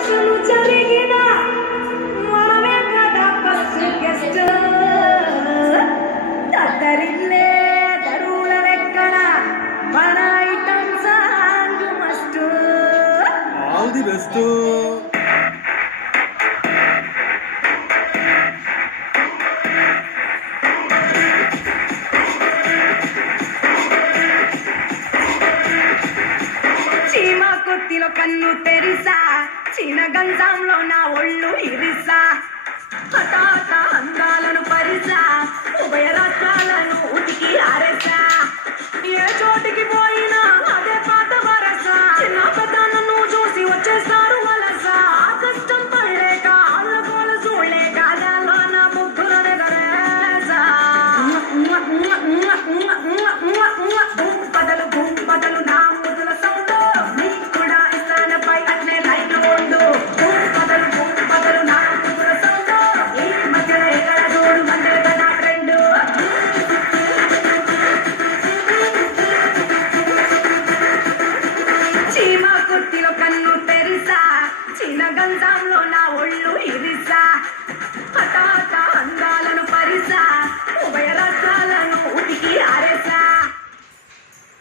Function జరిగిన మనమే కదా ఫస్ట్ గెస్ట్. దద్దరిల్లే దరువులనెక్కడ మన item song must. All the best. చీమ కొత్తిలో కన్ను తెరిసా, చీన గంజంలో నా ఒళ్ళు ఇరిసా, హఠాత్ అందాలను పరిసా, ఉభయ రాష్ట్రాలను ఉతికి ఆరేసా. ఏ చోటికి పోయినా అదే పాత వరస, చిన్న పెద్ద నన్ను చూసి వచ్చేస్తారు వలస. కష్టం పడలేక అల్లకోలు చూడలేక అదాలో నా ముగ్గురనే గరేసా. బదలు నా ముద్దుల సౌండ్ నీకు కూడా ఇస్తానపై అట్లే లైన్ ఉండు. బదలు నా ముద్దుల సౌండ్ ఈ మధ్యలో ఎక్కడ చూడు అందరిగా నా ట్రెండ్. చీమ కుర్తిలో కన్ను తెరిసా, చిన్న గంజంలో నా ఒళ్ళు ఇరిసా,